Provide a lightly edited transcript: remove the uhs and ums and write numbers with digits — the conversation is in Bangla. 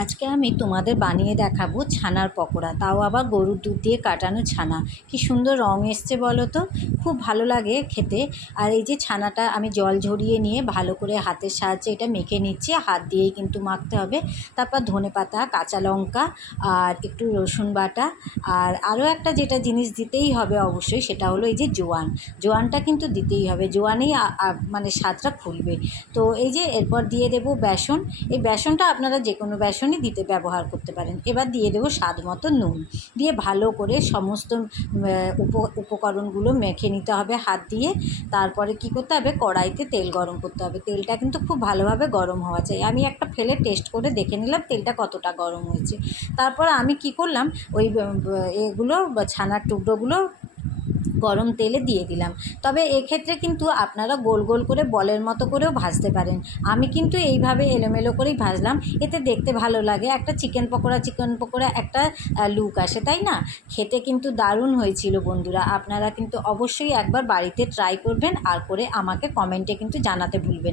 আজকে আমি তোমাদের বানিয়ে দেখাবো ছানার পকোড়া, তাও আবার গরুর দুধ দিয়ে কাটানো ছানা। কি সুন্দর রং এসছে বলো তো, খুব ভালো লাগে খেতে। আর এই যে ছানাটা আমি জল ঝরিয়ে নিয়ে ভালো করে হাতের সাহায্যে এটা মেখে নিচ্ছি, হাত দিয়েই কিন্তু মাখতে হবে। তারপর ধনেপাতা, কাঁচা লঙ্কা আর একটু রসুন বাটা, আর আরও একটা যেটা জিনিস দিতেই হবে অবশ্যই, সেটা হলো এই যে জোয়ান। জোয়ানটা কিন্তু দিতেই হবে, জোয়ানেই মানে স্বাদটা খুলবে। তো এই যে এরপর দিয়ে দেবো বেসন। এই বেসনটা আপনারা যে কোনো বেসনই ব্যবহার করতে পারেন। এবার দিয়ে দেবো স্বাদ মতো নুন, দিয়ে ভালো করে সমস্ত উপকরণগুলো মেখে নিতে হবে হাত দিয়ে। তারপরে কি করতে হবে, কড়াইতে তেল গরম করতে হবে। তেলটা কিন্তু খুব ভালোভাবে গরম হওয়া চাই। আমি একটা ফেলে টেস্ট করে দেখে নিলাম তেলটা কতটা গরম হয়েছে। তারপর আমি কি করলাম, ওই এগুলো ছানার টুকরোগুলো গরম তেলে দিয়ে দিলাম। তবে এক্ষেত্রে কিন্তু আপনারা গোল গোল করে বলের মতো করেও ভাজতে পারেন। আমি কিন্তু এইভাবে এলোমেলো করেই ভাজলাম, এতে দেখতে ভালো লাগে। একটা চিকেন পকোড়া একটা লুক আসে, তাই না? খেতে কিন্তু দারুণ হয়েছিল বন্ধুরা। আপনারা কিন্তু অবশ্যই একবার বাড়িতে ট্রাই করবেন, আর করে আমাকে কমেন্টে কিন্তু জানাতে ভুলবেন না।